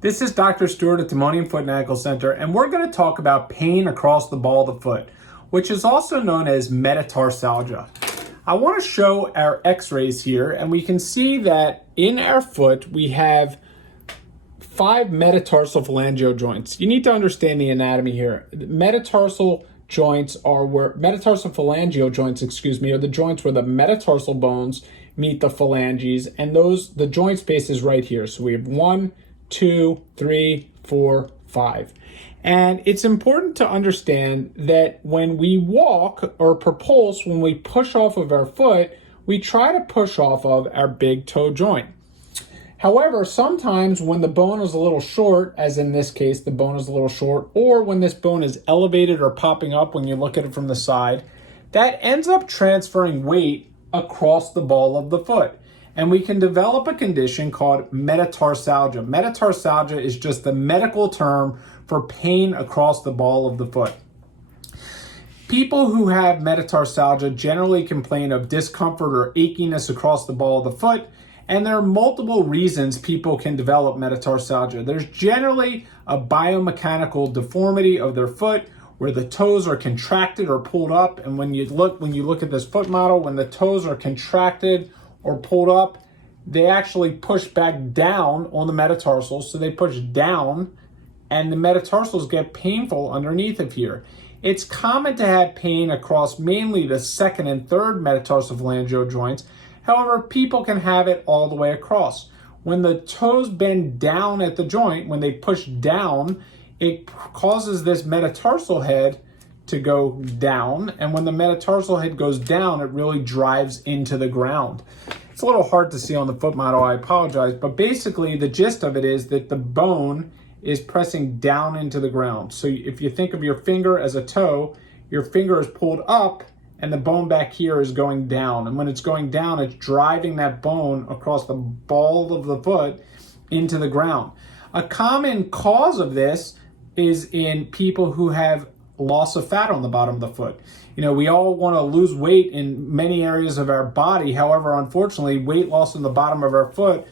This is Dr. Stewart at the Timonium Foot and Ankle Center, and we're going to talk about pain across the ball of the foot, which is also known as metatarsalgia. I want to show our x-rays here, and we can see that in our foot we have 5 metatarsal phalangeal joints. You need to understand the anatomy here. Metatarsal joints are where metatarsal phalangeal joints, are the joints where the metatarsal bones meet the phalanges, and the joint space is right here. So we have 1, 2, 3, 4, 5. And it's important to understand that when we walk or propulse, when we push off of our foot, we try to push off of our big toe joint. However, sometimes when the bone is a little short, as in this case, the bone is a little short, or when this bone is elevated or popping up when you look at it from the side, that ends up transferring weight across the ball of the foot. And we can develop a condition called metatarsalgia. Metatarsalgia is just the medical term for pain across the ball of the foot. People who have metatarsalgia generally complain of discomfort or achiness across the ball of the foot, and there are multiple reasons people can develop metatarsalgia. There's generally a biomechanical deformity of their foot where the toes are contracted or pulled up, and when you look at this foot model, when the toes are contracted or pulled up, they actually push back down on the metatarsals. So they push down and the metatarsals get painful underneath of here. It's common to have pain across mainly the second and third metatarsal phalangeal joints. However, people can have it all the way across. When the toes bend down at the joint, when they push down, it causes this metatarsal head to go down, and when the metatarsal head goes down, it really drives into the ground. It's a little hard to see on the foot model, I apologize, but basically the gist of it is that the bone is pressing down into the ground. So if you think of your finger as a toe, your finger is pulled up and the bone back here is going down. And when it's going down, it's driving that bone across the ball of the foot into the ground. A common cause of this is in people who have loss of fat on the bottom of the foot. You know, we all want to lose weight in many areas of our body. However, unfortunately, weight loss on the bottom of our foot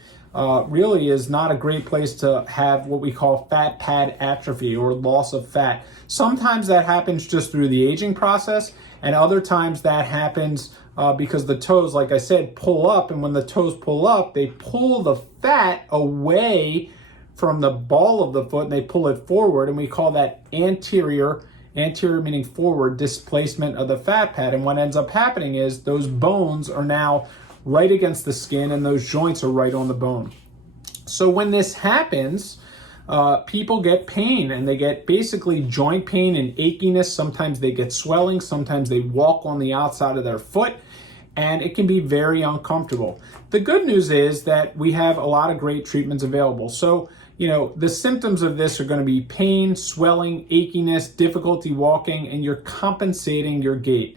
really is not a great place to have what we call fat pad atrophy or loss of fat. Sometimes that happens just through the aging process, and other times that happens because the toes, like I said, pull up, and when the toes pull up, they pull the fat away from the ball of the foot and they pull it forward, and we call that anterior meaning forward, displacement of the fat pad. And what ends up happening is those bones are now right against the skin and those joints are right on the bone. So when this happens, people get pain, and they get basically joint pain and achiness. Sometimes they get swelling, sometimes they walk on the outside of their foot, and it can be very uncomfortable. The good news is that we have a lot of great treatments available. So, you know, the symptoms of this are going to be pain, swelling, achiness, difficulty walking, and you're compensating your gait.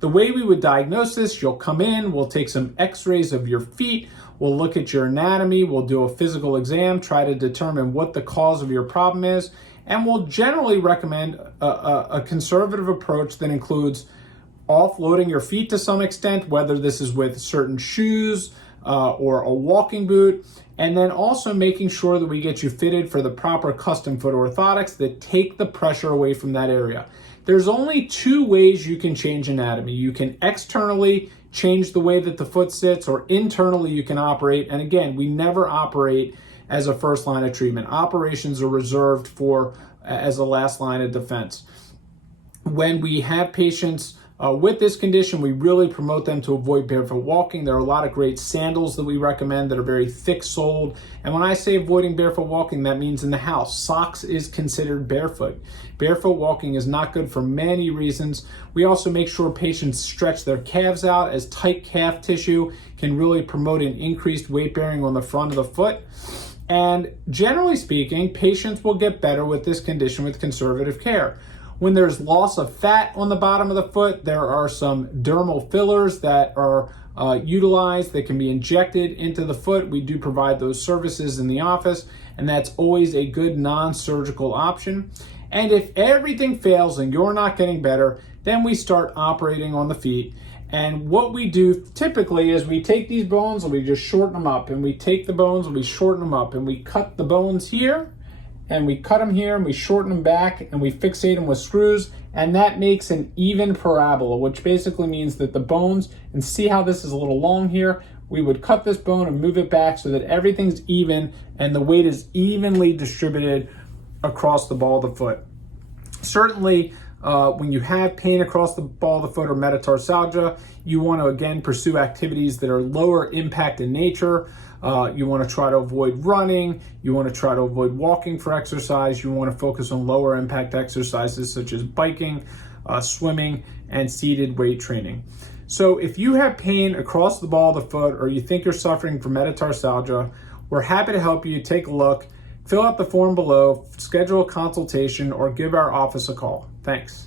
The way we would diagnose this, you'll come in, we'll take some x-rays of your feet, we'll look at your anatomy, we'll do a physical exam, try to determine what the cause of your problem is, and we'll generally recommend a conservative approach that includes offloading your feet to some extent, whether this is with certain shoes or a walking boot, and then also making sure that we get you fitted for the proper custom foot orthotics that take the pressure away from that area. There's only 2 ways you can change anatomy. You can externally change the way that the foot sits, or internally you can operate. And again, we never operate as a first line of treatment. Operations are reserved for as a last line of defense. When we have patients with this condition, we really promote them to avoid barefoot walking. There are a lot of great sandals that we recommend that are very thick-soled. And when I say avoiding barefoot walking, that means in the house. Socks is considered barefoot. Barefoot walking is not good for many reasons. We also make sure patients stretch their calves out, as tight calf tissue can really promote an increased weight bearing on the front of the foot. And generally speaking, patients will get better with this condition with conservative care. When there's loss of fat on the bottom of the foot, there are some dermal fillers that are utilized that can be injected into the foot. We do provide those services in the office, and that's always a good non-surgical option. And if everything fails and you're not getting better, then we start operating on the feet. And what we do typically is we take these bones and we just shorten them up, and we take the bones and we shorten them up, and we cut the bones here, and we cut them here, and we shorten them back, and we fixate them with screws, and that makes an even parabola, which basically means that the bones, and see how this is a little long here, we would cut this bone and move it back so that everything's even and the weight is evenly distributed across the ball of the foot. Certainly, when you have pain across the ball of the foot or metatarsalgia, you want to again pursue activities that are lower impact in nature. You want to try to avoid running. You want to try to avoid walking for exercise. You want to focus on lower impact exercises such as biking, swimming, and seated weight training. So if you have pain across the ball of the foot or you think you're suffering from metatarsalgia, we're happy to help you. Take a look, fill out the form below, schedule a consultation, or give our office a call. Thanks.